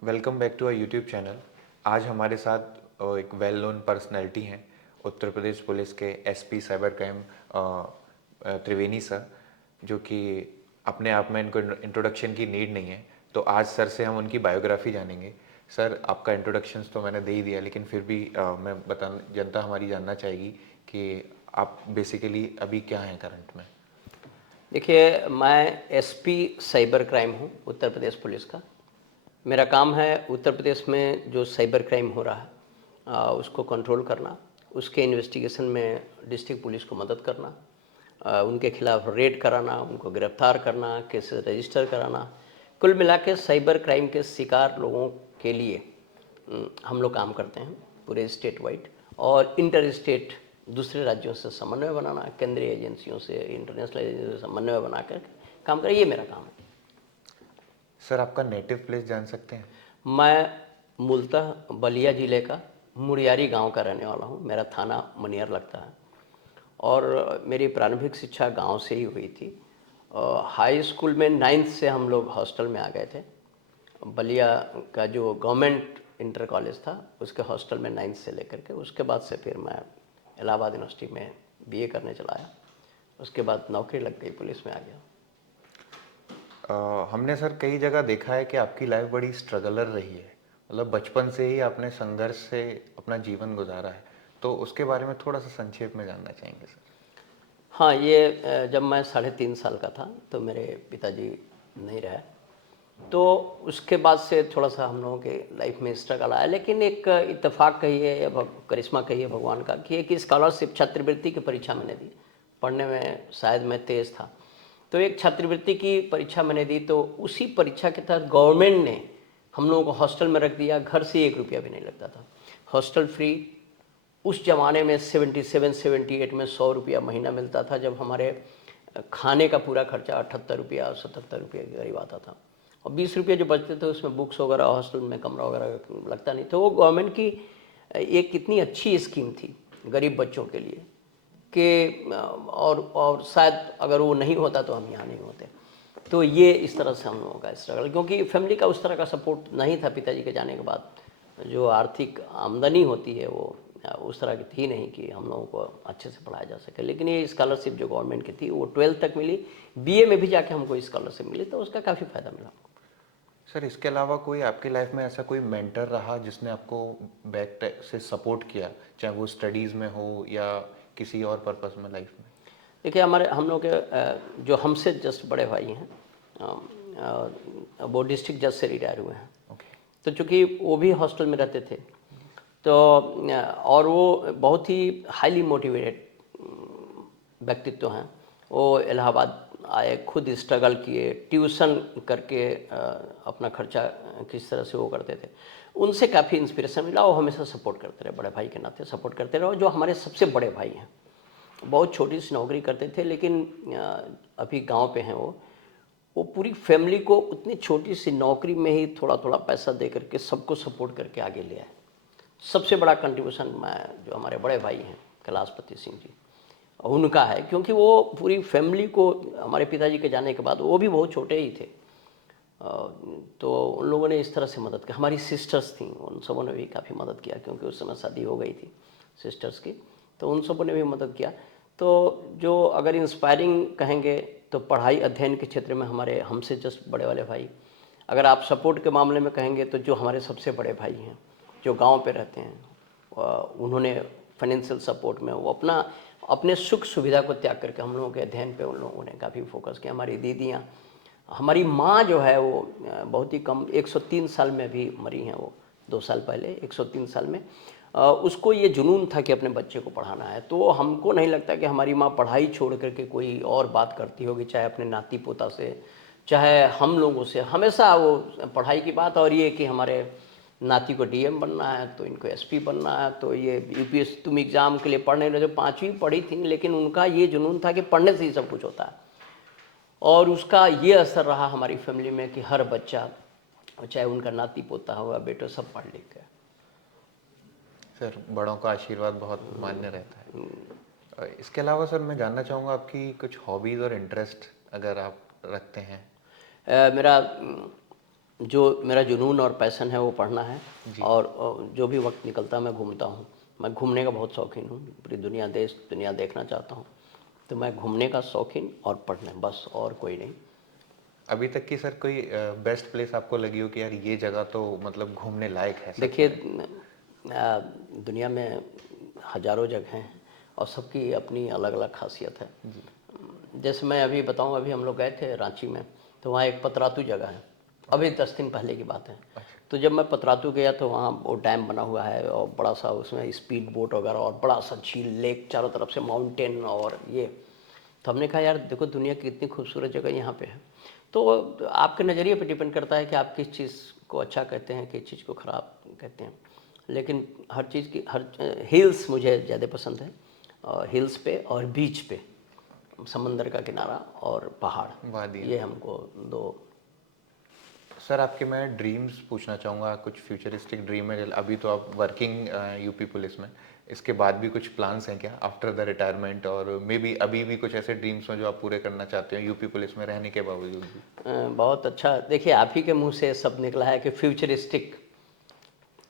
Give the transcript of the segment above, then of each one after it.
Welcome back to our YouTube channel. आज हमारे साथ एक वेल नोन पर्सनैलिटी हैं, उत्तर प्रदेश पुलिस के SP cyber crime Triveni sir, जो कि अपने आप में इनको इंट्रोडक्शन की नीड नहीं है। तो आज सर से हम उनकी बायोग्राफी जानेंगे। सर, आपका इंट्रोडक्शन तो मैंने दे ही दिया, लेकिन फिर भी मैं जनता हमारी जानना चाहेगी कि आप बेसिकली अभी क्या हैं करंट में। देखिए, मैं एसपी साइबर क्राइम हूँ उत्तर प्रदेश पुलिस का। मेरा काम है उत्तर प्रदेश में जो साइबर क्राइम हो रहा है उसको कंट्रोल करना, उसके इन्वेस्टिगेशन में डिस्ट्रिक्ट पुलिस को मदद करना, उनके खिलाफ रेड कराना, उनको गिरफ्तार करना, केसेस रजिस्टर कराना। कुल मिला के साइबर क्राइम के शिकार लोगों के लिए हम लोग काम करते हैं पूरे स्टेट वाइड, और इंटर स्टेट दूसरे राज्यों से समन्वय बनाना, केंद्रीय एजेंसियों से, इंटरनेशनल एजेंसियों से समन्वय बना कर काम करें, ये मेरा काम है। सर, आपका नेटिव प्लेस जान सकते हैं? मैं मूलतः बलिया ज़िले का मुड़ियारी गांव का रहने वाला हूं। मेरा थाना मनियर लगता है और मेरी प्रारंभिक शिक्षा गांव से ही हुई थी। हाई स्कूल में 9th से हम लोग हॉस्टल में आ गए थे। बलिया का जो गवर्नमेंट इंटर कॉलेज था उसके हॉस्टल में 9th से लेकर के, उसके बाद से फिर मैं इलाहाबाद यूनिवर्सिटी में बीए करने चला आया। उसके बाद नौकरी लग गई, पुलिस में आ गया। हमने सर कई जगह देखा है कि आपकी लाइफ बड़ी स्ट्रगलर रही है। मतलब बचपन से ही आपने संघर्ष से अपना जीवन गुजारा है, तो उसके बारे में थोड़ा सा संक्षेप में जानना चाहेंगे सर। हाँ, ये जब मैं 3.5 साल का था तो मेरे पिताजी नहीं रहे, तो उसके बाद से थोड़ा सा हम लोगों के लाइफ में स्ट्रगल आया। लेकिन एक इत्तेफाक कहिए या करिश्मा कहिए भगवान का कि एक स्कॉलरशिप छात्रवृत्ति की परीक्षा मैंने दी। पढ़ने में शायद मैं तेज़ था, तो एक छात्रवृत्ति की परीक्षा मैंने दी। तो उसी परीक्षा के तहत गवर्नमेंट ने हम लोगों को हॉस्टल में रख दिया। घर से 1 रुपया भी नहीं लगता था, हॉस्टल फ्री। उस ज़माने में 77-78 में 100 रुपया महीना मिलता था, जब हमारे खाने का पूरा खर्चा 78 रुपया 77 रुपया के करीब आता था। और 20 रुपये जो बचते थे उसमें बुक्स वगैरह, हॉस्टल में कमरा वगैरह लगता नहीं। तो वो गवर्नमेंट की एक कितनी अच्छी स्कीम थी गरीब बच्चों के लिए कि और शायद अगर वो नहीं होता तो हम यहाँ नहीं होते। तो ये इस तरह से हम लोगों का स्ट्रगल, क्योंकि फैमिली का उस तरह का सपोर्ट नहीं था। पिताजी के जाने के बाद जो आर्थिक आमदनी होती है वो उस तरह की थी नहीं कि हम लोगों को अच्छे से पढ़ाया जा सके। लेकिन ये स्कॉलरशिप जो गवर्नमेंट की थी वो 12th तक मिली। बीए में भी जाके हमको स्कॉलरशिप मिली, तो उसका काफ़ी फ़ायदा मिला। सर, इसके अलावा कोई आपकी लाइफ में ऐसा कोई मेंटर रहा जिसने आपको बैक से सपोर्ट किया, चाहे वो स्टडीज़ में हो या किसी और पर्पस में लाइफ में? देखिए, हम लोग के जो हमसे जस्ट बड़े भाई हैं, वो डिस्ट्रिक्ट जज से रिटायर हुए हैं। ओके। तो चूँकि वो भी हॉस्टल में रहते थे, तो और वो बहुत ही हाईली मोटिवेटेड व्यक्तित्व हैं। वो इलाहाबाद आए, खुद स्ट्रगल किए, ट्यूशन करके अपना खर्चा किस तरह से वो करते थे। उनसे काफ़ी इंस्पिरेशन मिला। वो हमेशा सपोर्ट करते रहे, बड़े भाई के नाते सपोर्ट करते रहे। और जो हमारे सबसे बड़े भाई हैं, बहुत छोटी सी नौकरी करते थे, लेकिन अभी गांव पे हैं वो पूरी फैमिली को उतनी छोटी सी नौकरी में ही थोड़ा थोड़ा पैसा दे करके सबको सपोर्ट करके आगे ले आए। सबसे बड़ा कंट्रीब्यूशन मैं जो हमारे बड़े भाई हैं कैलाशपति सिंह जी, उनका है। क्योंकि वो पूरी फैमिली को, हमारे पिताजी के जाने के बाद वो भी बहुत छोटे ही थे, तो उन लोगों ने इस तरह से मदद की। हमारी सिस्टर्स थीं, उन सबों ने भी काफ़ी मदद किया, क्योंकि उस समय शादी हो गई थी सिस्टर्स की, तो उन सबों ने भी मदद किया। तो जो अगर इंस्पायरिंग कहेंगे तो पढ़ाई अध्ययन के क्षेत्र में हमारे हमसे जस्ट बड़े वाले भाई। अगर आप सपोर्ट के मामले में कहेंगे तो जो हमारे सबसे बड़े भाई हैं जो गांव पे रहते हैं, उन्होंने फाइनेंशियल सपोर्ट में वो अपने सुख सुविधा को त्याग करके हम लोगों के अध्ययन पे उन लोगों ने काफ़ी फोकस किया। हमारी दीदियाँ, हमारी माँ जो है वो बहुत ही कम 103 साल में भी मरी हैं। वो 2 साल पहले 103 साल में उसको ये जुनून था कि अपने बच्चे को पढ़ाना है। तो हमको नहीं लगता कि हमारी माँ पढ़ाई छोड़ करके कोई और बात करती होगी, चाहे अपने नाती पोता से, चाहे हम लोगों से। हमेशा वो पढ़ाई की बात, और ये कि हमारे नाती को डीएम बनना है तो इनको एसपी बनना है, तो ये यूपीएससी तुम एग्ज़ाम के लिए पढ़ने लगे। जो 5वीं पढ़ी थी, लेकिन उनका ये जुनून था कि पढ़ने से ही सब कुछ होता है। और उसका ये असर रहा हमारी फैमिली में कि हर बच्चा, चाहे उनका नाती पोता हुआ, बेटो, सब पढ़ लिख गए। सर, बड़ों का आशीर्वाद बहुत मान्य रहता है। इसके अलावा सर मैं जानना चाहूँगा आपकी कुछ हॉबीज़ और इंटरेस्ट अगर आप रखते हैं। मेरा जो मेरा जुनून और पैशन है वो पढ़ना है, और जो भी वक्त निकलता है मैं घूमता हूँ। मैं घूमने का बहुत शौकीन हूँ, पूरी दुनिया देश दुनिया देखना चाहता हूँ। तो मैं घूमने का शौकीन और पढ़ने, बस और कोई नहीं। अभी तक की सर कोई बेस्ट प्लेस आपको लगी हो कि यार ये जगह तो मतलब घूमने लायक है सच देखिए, में? दुनिया में हज़ारों जगह हैं और सबकी अपनी अलग अलग खासियत है। जैसे मैं अभी बताऊं, अभी हम लोग गए थे रांची में, तो वहाँ एक पतरातू जगह है, अभी 10 दिन पहले की बात है। तो जब मैं पतरातू गया तो वहाँ वो डैम बना हुआ है और बड़ा सा उसमें स्पीड बोट वगैरह और बड़ा सा झील, लेक, चारों तरफ से माउंटेन और ये। तो हमने कहा यार देखो दुनिया की इतनी खूबसूरत जगह यहाँ पे है। तो आपके नज़रिए पे डिपेंड करता है कि आप किस चीज़ को अच्छा कहते हैं, किस चीज़ को ख़राब कहते हैं। लेकिन हर चीज़ की हिल्स मुझे ज़्यादा पसंद है, हिल्स पे और बीच पे, समंदर का किनारा और पहाड़, वादियाँ। ये हमको दो। सर आपके मैं ड्रीम्स पूछना चाहूँगा, कुछ फ्यूचरिस्टिक ड्रीम है? अभी तो आप वर्किंग यूपी पुलिस में, इसके बाद भी कुछ प्लान्स हैं क्या आफ्टर द रिटायरमेंट? और मे बी अभी भी कुछ ऐसे ड्रीम्स हैं जो आप पूरे करना चाहते हो यूपी पुलिस में रहने के बावजूद भी? बहुत अच्छा, देखिए आप ही के मुंह से सब निकला है कि फ्यूचरिस्टिक।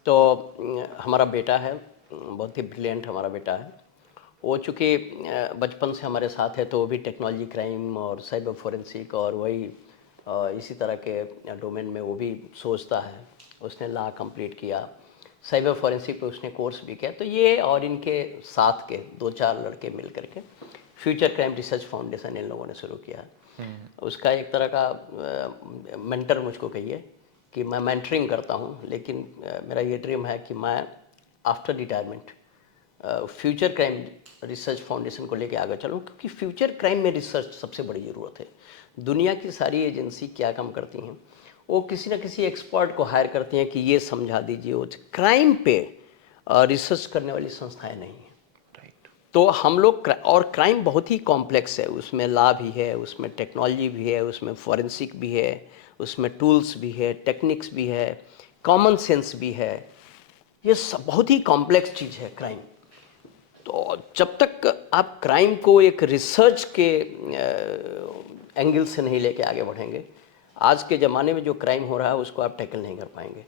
तो हमारा बेटा है, बहुत ही ब्रिलियंट हमारा बेटा है। वो चूँकि बचपन से हमारे साथ है, तो वो भी टेक्नोलॉजी, क्राइम और साइबर फोरेंसिक और वही इसी तरह के डोमेन में वो भी सोचता है। उसने लॉ कंप्लीट किया, साइबर फोरेंसिक पे उसने कोर्स भी किया। तो ये और इनके साथ के 2-4 लड़के मिल करके फ्यूचर क्राइम रिसर्च फाउंडेशन इन लोगों ने शुरू किया है। उसका एक तरह का मेंटर मुझको कहिए कि मैं मेंटरिंग करता हूँ, लेकिन मेरा ये ड्रीम है कि मैं after retirement future crime research foundation को लेके आगे चलूँ, क्योंकि फ्यूचर क्राइम में रिसर्च सबसे बड़ी ज़रूरत है। दुनिया की सारी एजेंसी क्या काम करती हैं, वो किसी न किसी एक्सपर्ट को हायर करती हैं कि ये समझा दीजिए। वो क्राइम पे रिसर्च करने वाली संस्थाएं नहीं हैं। राइट। तो हम लोग और क्राइम बहुत ही कॉम्प्लेक्स है, उसमें लॉ भी है, उसमें टेक्नोलॉजी भी है, उसमें फॉरेंसिक भी है, उसमें टूल्स भी है, टेक्निक्स भी है, कॉमन सेंस भी है। ये सब बहुत ही कॉम्प्लेक्स चीज़ है क्राइम। तो जब तक आप क्राइम को एक रिसर्च के एंगल से नहीं लेके आगे बढ़ेंगे, आज के ज़माने में जो क्राइम हो रहा है उसको आप टैकल नहीं कर पाएंगे।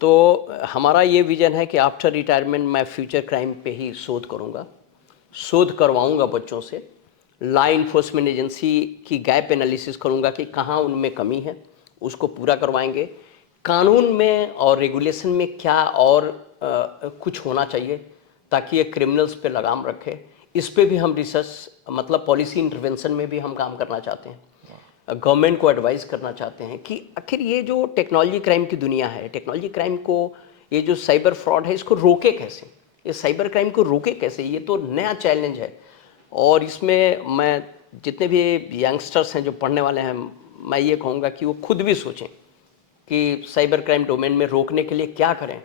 तो हमारा ये विज़न है कि आफ्टर रिटायरमेंट मैं फ्यूचर क्राइम पे ही शोध करूँगा, शोध करवाऊँगा बच्चों से, लॉ इन्फोर्समेंट एजेंसी की गैप एनालिसिस करूँगा कि कहाँ उनमें कमी है, उसको पूरा करवाएंगे। कानून में और रेगुलेशन में क्या और कुछ होना चाहिए ताकि ये क्रिमिनल्स पे लगाम रखे, इस पे भी हम रिसर्च, मतलब पॉलिसी इंटरवेंशन में भी हम काम करना चाहते हैं। गवर्नमेंट को एडवाइस करना चाहते हैं कि आखिर ये जो टेक्नोलॉजी क्राइम की दुनिया है, टेक्नोलॉजी क्राइम को, ये जो साइबर फ्रॉड है, इसको रोके कैसे, ये साइबर क्राइम को रोके कैसे, ये तो नया चैलेंज है। और इसमें मैं जितने भी यंगस्टर्स हैं जो पढ़ने वाले हैं, मैं ये कहूँगा कि वो खुद भी सोचें कि साइबर क्राइम डोमेन में रोकने के लिए क्या करें।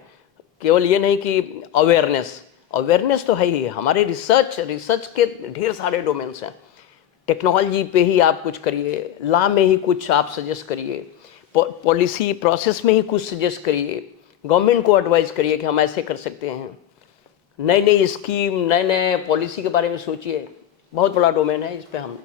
केवल ये नहीं कि अवेयरनेस, अवेयरनेस तो है ही है, हमारे रिसर्च के ढेर सारे डोमेन्स हैं। टेक्नोलॉजी पे ही आप कुछ करिए, लॉ में ही कुछ आप सजेस्ट करिए, पॉलिसी प्रोसेस में ही कुछ सजेस्ट करिए, गवर्नमेंट को एडवाइस करिए कि हम ऐसे कर सकते हैं। नई नई स्कीम, नए नए पॉलिसी के बारे में सोचिए। बहुत बड़ा डोमेन है, इस पे हम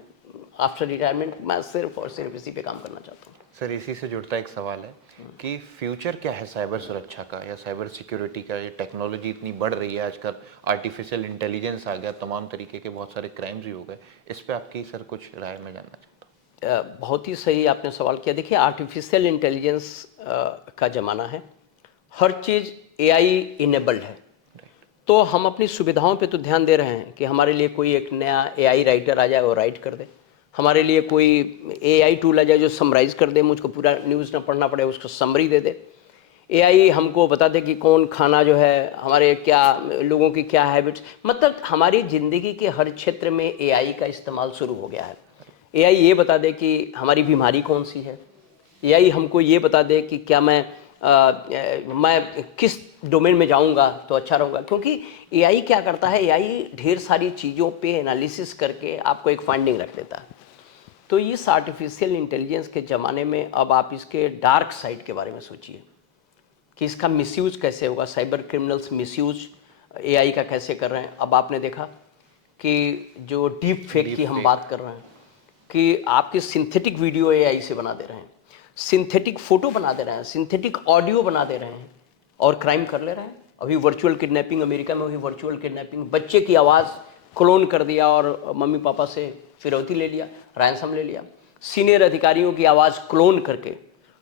आफ्टर रिटायरमेंट मैं सिर्फ और सिर्फ इसी पे काम करना चाहता हूँ। सर इसी से जुड़ता एक सवाल है कि फ्यूचर क्या है साइबर सुरक्षा का या साइबर सिक्योरिटी का? ये टेक्नोलॉजी इतनी बढ़ रही है आजकल, आर्टिफिशियल इंटेलिजेंस आ गया, तमाम तरीके के बहुत सारे क्राइम्स भी हो गए। इस पे आपकी सर कुछ राय मैं जानना चाहता बहुत ही सही आपने सवाल किया। देखिए, आर्टिफिशियल इंटेलिजेंस का ज़माना है, हर चीज़ एआई इनेबल्ड है। तो हम अपनी सुविधाओं पे तो ध्यान दे रहे हैं कि हमारे लिए कोई एक नया एआई राइटर आ जाए और राइट कर दे, हमारे लिए कोई एआई टूल आ जाए जो समराइज़ कर दे, मुझको पूरा न्यूज़ ना पढ़ना पड़े, उसको समरी दे दे। एआई हमको बता दे कि कौन खाना जो है, हमारे क्या लोगों की क्या हैबिट्स, मतलब हमारी ज़िंदगी के हर क्षेत्र में एआई का इस्तेमाल शुरू हो गया है। एआई ये बता दे कि हमारी बीमारी कौन सी है, एआई हमको ये बता दे कि क्या मैं किस डोमेन में जाऊंगा तो अच्छा रहूँगा। क्योंकि एआई क्या करता है, एआई ढेर सारी चीज़ों पे एनालिसिस करके आपको एक फाइंडिंग रख देता है। तो इस आर्टिफिशियल इंटेलिजेंस के ज़माने में अब आप इसके डार्क साइड के बारे में सोचिए कि इसका मिसयूज कैसे होगा। साइबर क्रिमिनल्स मिसयूज एआई का कैसे कर रहे हैं। अब आपने देखा कि जो डीप फेक की हम बात कर रहे हैं कि आपकी सिंथेटिक वीडियो एआई से बना दे रहे हैं। सिंथेटिक फोटो बना दे रहे हैं, सिंथेटिक ऑडियो बना दे रहे हैं और क्राइम कर ले रहे हैं। अभी वर्चुअल किडनैपिंग, अमेरिका में हुई वर्चुअल किडनैपिंग, बच्चे की आवाज़ क्लोन कर दिया और मम्मी पापा से फिरौती ले लिया, रैंसम ले लिया। सीनियर अधिकारियों की आवाज़ क्लोन करके,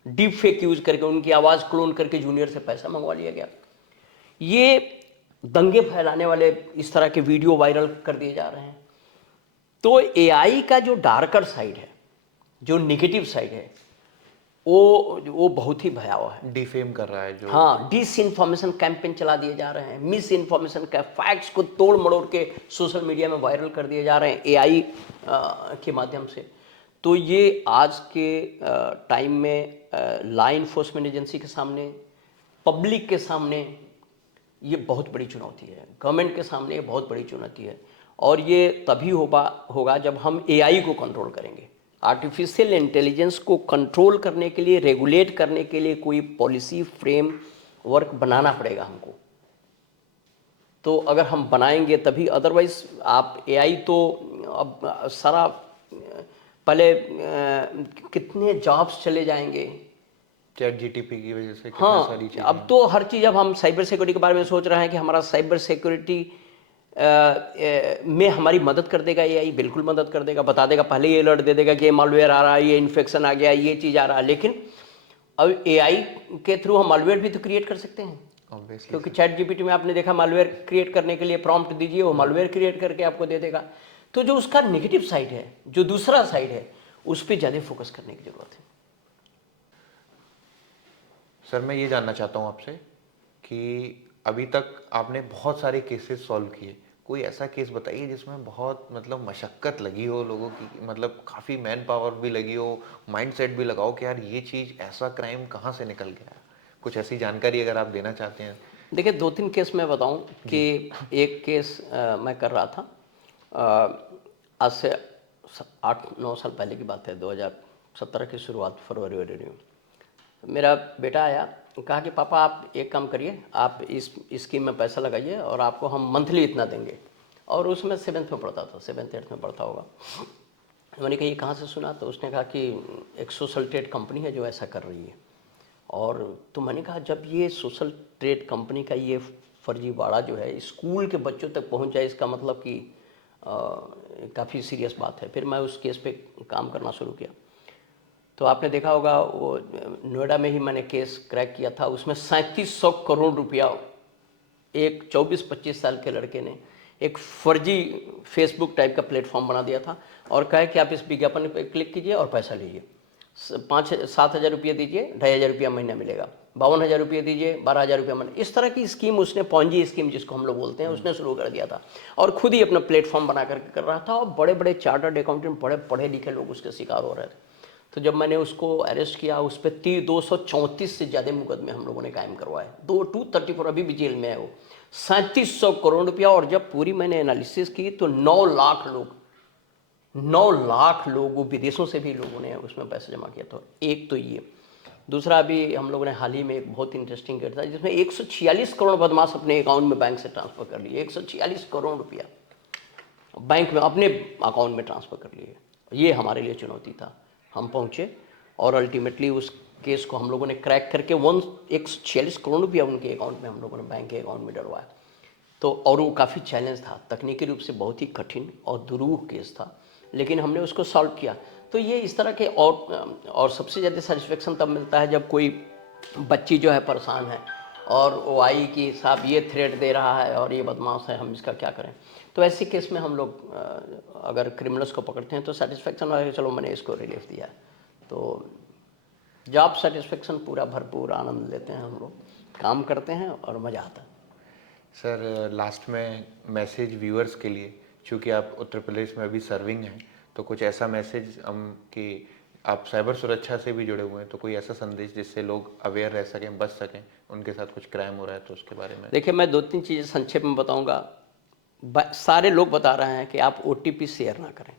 डीप फेक यूज करके, उनकी आवाज़ क्लोन करके जूनियर से पैसा मंगवा लिया गया। ये दंगे फैलाने वाले इस तरह के वीडियो वायरल कर दिए जा रहे हैं। तो एआई का जो डार्कर साइड है, जो निगेटिव साइड है, वो बहुत ही भयावह है। डिफेम कर रहा है जो, हाँ, डिस इन्फॉर्मेशन कैंपेन चला दिए जा रहे हैं, मिस इन्फॉर्मेशन का फैक्ट्स को तोड़ मड़ोड़ के सोशल मीडिया में वायरल कर दिए जा रहे हैं एआई के माध्यम से। तो ये आज के टाइम में लॉ इन्फोर्समेंट एजेंसी के सामने, पब्लिक के सामने ये बहुत बड़ी चुनौती है, गवर्नमेंट के सामने ये बहुत बड़ी चुनौती है। और ये तभी होगा जब हम एआई को कंट्रोल करेंगे। आर्टिफिशियल इंटेलिजेंस को कंट्रोल करने के लिए, रेगुलेट करने के लिए कोई पॉलिसी फ्रेम वर्क बनाना पड़ेगा हमको। तो अगर हम बनाएंगे तभी, अदरवाइज आप एआई तो अब सारा, पहले कितने जॉब्स चले जाएंगे चैट जीटीपी की वजह से कितनी हाँ, सारी चीजें। अब तो हर चीज़, अब हम साइबर सिक्योरिटी के बारे में सोच रहे हैं कि हमारा साइबर सिक्योरिटी में हमारी मदद कर देगा एआई, बिल्कुल मदद कर देगा, बता देगा, पहले ये अलर्ट दे देगा कि ये मालवेयर आ रहा है, ये इन्फेक्शन आ गया, ये चीज़ आ रहा है। लेकिन अब एआई के थ्रू हम मालवेयर भी तो क्रिएट कर सकते हैं, Obviously, क्योंकि चैट जीपीटी में आपने देखा, मालवेयर क्रिएट करने के लिए प्रॉम्प्ट दीजिए, वो मालवेयर क्रिएट करके आपको दे देगा। तो जो उसका नेगेटिव साइड है, जो दूसरा साइड है, उस पर ज़्यादा फोकस करने की जरूरत है। सर मैं ये जानना चाहता हूँ आपसे कि अभी तक आपने बहुत सारे केसेस सॉल्व किए, कोई ऐसा केस बताइए जिसमें बहुत मतलब मशक्क़त लगी हो लोगों की, मतलब काफ़ी मैन पावर भी लगी हो, माइंडसेट भी लगाओ कि यार ये चीज़, ऐसा क्राइम कहाँ से निकल गया। कुछ ऐसी जानकारी अगर आप देना चाहते हैं। देखिए, 2-3 केस मैं बताऊं कि एक केस मैं कर रहा था, आज से 8-9 साल पहले की बात है, 2017 की शुरुआत, फरवरी में। मेरा बेटा आया, कहा कि पापा आप एक काम करिए, आप इस स्कीम में पैसा लगाइए और आपको हम मंथली इतना देंगे। और उसमें 7th में पढ़ता था, 7th-8th में पढ़ता होगा। मैंने कहा ये कहाँ से सुना? तो उसने कहा कि एक सोशल ट्रेड कंपनी है जो ऐसा कर रही है। और तो मैंने कहा जब ये सोशल ट्रेड कंपनी का ये फर्जीवाड़ा जो है स्कूल के बच्चों तक पहुंच जाए, इसका मतलब कि काफ़ी सीरियस बात है। फिर मैं उस केस पे काम करना शुरू किया। तो आपने देखा होगा, वो नोएडा में ही मैंने केस क्रैक किया था। उसमें 3700 करोड़ रुपया एक 24-25 साल के लड़के ने एक फर्जी फेसबुक टाइप का प्लेटफॉर्म बना दिया था और कहा कि आप इस विज्ञापन पर क्लिक कीजिए और पैसा लीजिए, 5-7 हज़ार रुपये दीजिए, 2,500 रुपया महीना मिलेगा, 52,000 रुपये दीजिए, 12,000 रुपया महीना। इस तरह की स्कीम उसने, पॉन्जी स्कीम जिसको हम लोग बोलते हैं, उसने शुरू कर दिया था और खुद ही अपना प्लेटफॉर्म बना करके कर रहा था। और बड़े बड़े चार्टर्ड अकाउंटेंट, बड़े पढ़े लिखे लोग उसके शिकार हो रहे थे। तो जब मैंने उसको अरेस्ट किया, उस पर 234 से ज़्यादा मुकदमे हम लोगों ने कायम करवाए। 234 अभी भी जेल में है वो। 3700 करोड़ रुपया। और जब पूरी मैंने एनालिसिस की तो 9 लाख लोग, वो विदेशों से भी लोगों ने उसमें पैसे जमा किया था। एक तो ये। दूसरा, अभी हम लोगों ने हाल ही में एक बहुत इंटरेस्टिंग केस था जिसमें 146 करोड़ बदमाश अपने अकाउंट में बैंक से ट्रांसफ़र कर लिए। 146 करोड़ रुपया बैंक में अपने अकाउंट में ट्रांसफ़र कर लिए। ये हमारे लिए चुनौती था। हम पहुँचे और अल्टीमेटली उस केस को हम लोगों ने क्रैक करके 146 करोड़ रुपया उनके अकाउंट में हम लोगों ने बैंक के अकाउंट में डलवाया। तो और वो काफ़ी चैलेंज था, तकनीकी रूप से बहुत ही कठिन और दुरूह केस था, लेकिन हमने उसको सॉल्व किया। तो ये इस तरह के, और सबसे ज़्यादा सेटिस्फेक्शन तब मिलता है जब कोई बच्ची जो है परेशान है और वो आई कि साहब ये थ्रेट दे रहा है और ये बदमाश है, हम इसका क्या करें। तो ऐसे केस में हम लोग अगर क्रिमिनल्स को पकड़ते हैं तो सेटिस्फेक्शन है, चलो मैंने इसको रिलीफ दिया। तो जॉब सेटिस्फेक्शन पूरा भरपूर आनंद लेते हैं हम लोग, काम करते हैं और मज़ा आता है। सर लास्ट में मैसेज व्यूअर्स के लिए, चूँकि आप उत्तर प्रदेश में अभी सर्विंग हैं, तो कुछ ऐसा मैसेज हम कि आप साइबर सुरक्षा से भी जुड़े हुए हैं, तो कोई ऐसा संदेश जिससे लोग अवेयर रह सकें, बच सकें, उनके साथ कुछ क्राइम हो रहा है तो उसके बारे में। देखिए, मैं 2-3 चीज़ें संक्षेप में बताऊंगा। सारे लोग बता रहे हैं कि आप OTP शेयर ना करें,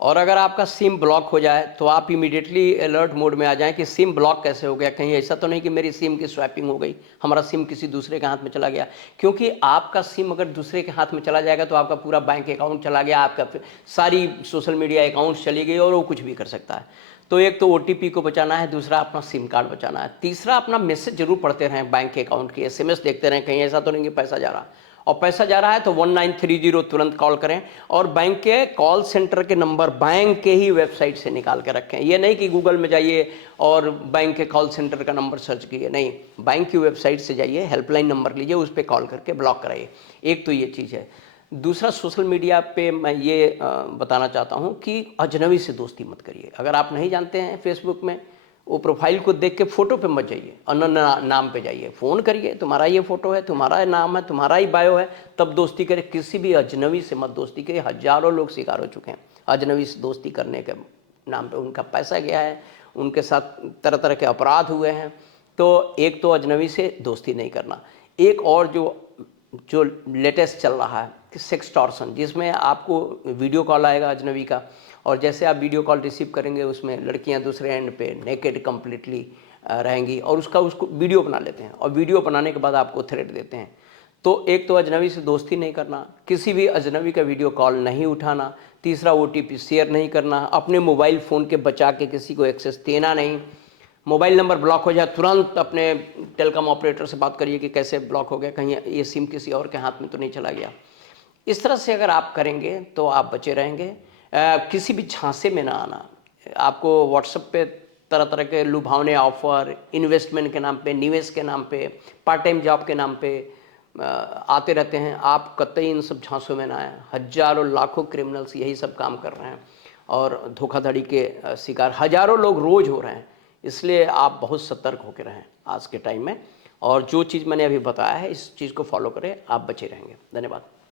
और अगर आपका सिम ब्लॉक हो जाए तो आप इमीडिएटली अलर्ट मोड में आ जाएं कि सिम ब्लॉक कैसे हो गया, कहीं ऐसा तो नहीं कि मेरी सिम की स्वैपिंग हो गई, हमारा सिम किसी दूसरे के हाथ में चला गया। क्योंकि आपका सिम अगर दूसरे के हाथ में चला जाएगा तो आपका पूरा बैंक अकाउंट चला गया, आपका सारी सोशल मीडिया अकाउंट्स चली गई और वो कुछ भी कर सकता है। तो एक तो OTP को बचाना है, दूसरा अपना सिम कार्ड बचाना है, तीसरा अपना मैसेज जरूर पढ़ते रहें, बैंक अकाउंट की SMS देखते रहें, कहीं ऐसा तो नहीं कि पैसा जा रहा, और पैसा जा रहा है तो 1930 तुरंत कॉल करें, और बैंक के कॉल सेंटर के नंबर बैंक के ही वेबसाइट से निकाल के रखें। ये नहीं कि गूगल में जाइए और बैंक के कॉल सेंटर का नंबर सर्च कीजिए, नहीं, बैंक की वेबसाइट से जाइए, हेल्पलाइन नंबर लीजिए, उस पर कॉल करके ब्लॉक कराइए। एक तो ये चीज़ है। दूसरा, सोशल मीडिया पे मैं ये बताना चाहता हूँ कि अजनबी से दोस्ती मत करिए। अगर आप नहीं जानते हैं फेसबुक में, वो प्रोफाइल को देख के फ़ोटो पे मत जाइए, अननोन नाम पे जाइए, फ़ोन करिए, तुम्हारा ये फ़ोटो है, तुम्हारा नाम है, तुम्हारा ही बायो है, तब दोस्ती करें। किसी भी अजनबी से मत दोस्ती करिए। हज़ारों लोग शिकार हो चुके हैं अजनबी से दोस्ती करने के नाम पे, उनका पैसा गया है, उनके साथ तरह तरह के अपराध हुए हैं। तो एक तो अजनबी से दोस्ती नहीं करना। एक और जो लेटेस्ट चल रहा है कि सेक्सटॉर्शन, जिसमें आपको वीडियो कॉल आएगा अजनबी का, और जैसे आप वीडियो कॉल रिसीव करेंगे उसमें लड़कियां दूसरे एंड पे नेकेड कम्प्लीटली रहेंगी, और उसको वीडियो बना लेते हैं, और वीडियो बनाने के बाद आपको थ्रेट देते हैं। तो एक तो अजनबी से दोस्ती नहीं करना, किसी भी अजनबी का वीडियो कॉल नहीं उठाना, तीसरा OTP शेयर नहीं करना, अपने मोबाइल फ़ोन के बचा के किसी को एक्सेस देना नहीं। मोबाइल नंबर ब्लॉक हो जाए तुरंत अपने टेलीकॉम ऑपरेटर से बात करिए कि कैसे ब्लॉक हो गया, कहीं ये सिम किसी और के हाथ में तो नहीं चला गया। इस तरह से अगर आप करेंगे तो आप बचे रहेंगे। किसी भी झांसे में ना आना। आपको व्हाट्सएप पे तरह तरह के लुभावने ऑफर, इन्वेस्टमेंट के नाम पे, निवेश के नाम पे, पार्ट टाइम जॉब के नाम पे आते रहते हैं। आप कतई इन सब झांसों में ना आए। हजारों लाखों क्रिमिनल्स यही सब काम कर रहे हैं, और धोखाधड़ी के शिकार हजारों लोग रोज़ हो रहे हैं। इसलिए आप बहुत सतर्क होकर रहें आज के टाइम में, और जो चीज़ मैंने अभी बताया है इस चीज़ को फॉलो करें, आप बचे रहेंगे। धन्यवाद।